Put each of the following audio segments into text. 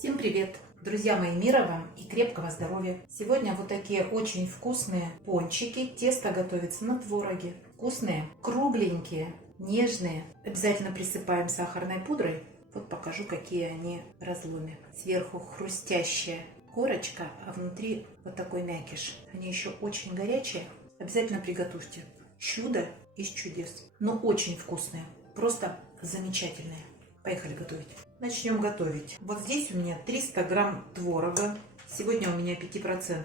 Всем привет! Друзья мои, мира вам и крепкого здоровья! Сегодня вот такие очень вкусные пончики. Тесто готовится на твороге. Вкусные, кругленькие, нежные. Обязательно присыпаем сахарной пудрой. Вот покажу, какие они в разломе. Сверху хрустящая корочка, а внутри вот такой мякиш. Они еще очень горячие. Обязательно приготовьте. Чудо из чудес. Но очень вкусные. Просто замечательные. Поехали готовить. Начнем готовить. Вот здесь у меня 300 грамм творога. Сегодня у меня 5%.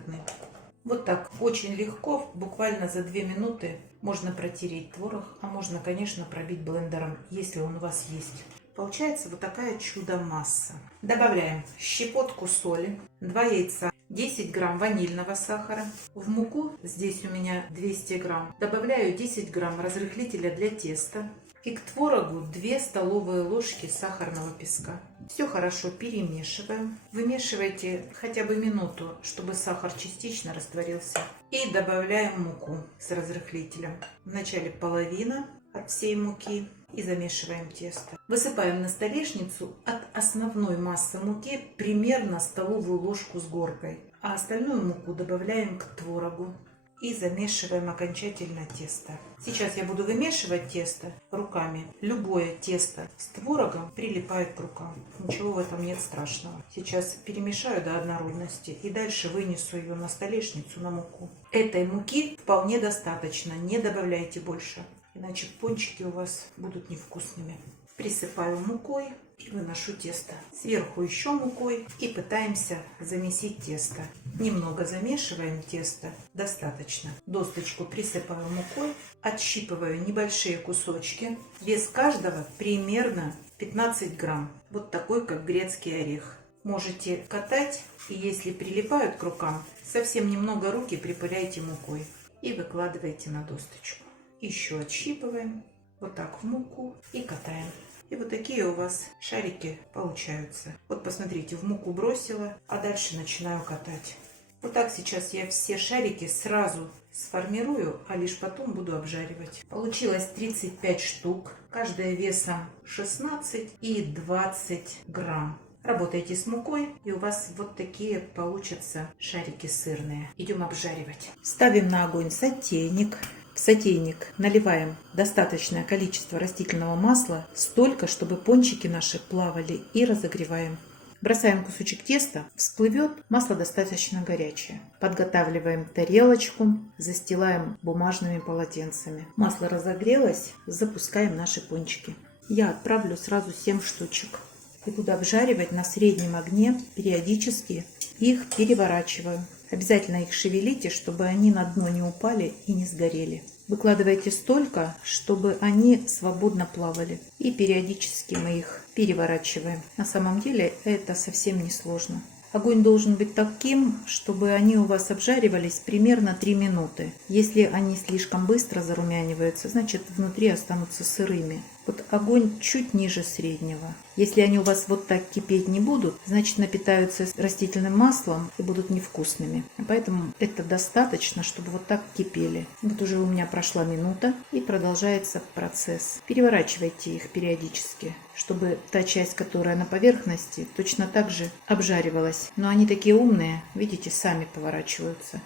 Вот так очень легко, буквально за 2 минуты можно протереть творог, а можно, конечно, пробить блендером, если он у вас есть. Получается вот такая чудо-масса. Добавляем щепотку соли, 2 яйца, 10 грамм ванильного сахара. В муку, здесь у меня 200 грамм, добавляю 10 грамм разрыхлителя для теста. И к творогу 2 столовые ложки сахарного песка. Все хорошо перемешиваем. Вымешивайте хотя бы минуту, чтобы сахар частично растворился. И добавляем муку с разрыхлителем. Вначале половина от всей муки. И замешиваем тесто. Высыпаем на столешницу от основной массы муки примерно столовую ложку с горкой. А остальную муку добавляем к творогу. И замешиваем окончательно тесто. Сейчас я буду вымешивать тесто руками. Любое тесто с творогом прилипает к рукам. Ничего в этом нет страшного. Сейчас перемешаю до однородности и дальше вынесу ее на столешницу на муку. Этой муки вполне достаточно, не добавляйте больше, иначе пончики у вас будут невкусными. Присыпаю мукой и выношу тесто. Сверху еще мукой и пытаемся замесить тесто. Немного замешиваем тесто, достаточно. Досточку присыпаю мукой, отщипываю небольшие кусочки. Вес каждого примерно 15 грамм. Вот такой, как грецкий орех. Можете катать, и если прилипают к рукам, совсем немного руки припыляйте мукой и выкладываете на досточку. Еще отщипываем. Вот так в муку и катаем. И вот такие у вас шарики получаются. Вот посмотрите, в муку бросила, а дальше начинаю катать. Вот так сейчас я все шарики сразу сформирую, а лишь потом буду обжаривать. Получилось 35 штук, каждая весом 16 и 20 грамм. Работайте с мукой, и у вас вот такие получатся шарики сырные. Идем обжаривать. Ставим на огонь сотейник. В сотейник наливаем достаточное количество растительного масла, столько, чтобы пончики наши плавали, и разогреваем. Бросаем кусочек теста, всплывет, масло достаточно горячее. Подготавливаем тарелочку, застилаем бумажными полотенцами. Масло разогрелось, запускаем наши пончики. Я отправлю сразу 7 штучек. И буду обжаривать на среднем огне, периодически их переворачиваю. Обязательно их шевелите, чтобы они на дно не упали и не сгорели. Выкладывайте столько, чтобы они свободно плавали. И периодически мы их переворачиваем. На самом деле это совсем не сложно. Огонь должен быть таким, чтобы они у вас обжаривались примерно 3 минуты. Если они слишком быстро зарумяниваются, значит внутри останутся сырыми. Вот огонь чуть ниже среднего. Если они у вас вот так кипеть не будут, значит напитаются растительным маслом и будут невкусными. Поэтому это достаточно, чтобы вот так кипели. Вот уже у меня прошла минута и продолжается процесс. Переворачивайте их периодически, чтобы та часть, которая на поверхности, точно так же обжаривалась. Но они такие умные, видите, сами поворачиваются.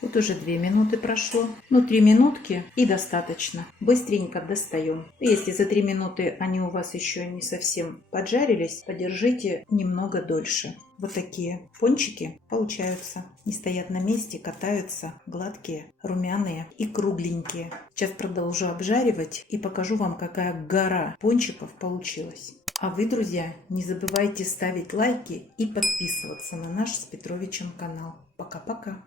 Вот уже 2 минуты прошло. 3 минутки и достаточно. Быстренько достаем. Если за 3 минуты они у вас еще не совсем поджарились, подержите немного дольше. Вот такие пончики получаются. Не стоят на месте, катаются, гладкие, румяные и кругленькие. Сейчас продолжу обжаривать и покажу вам, какая гора пончиков получилась. А вы, друзья, не забывайте ставить лайки и подписываться на наш с Петровичем канал. Пока-пока!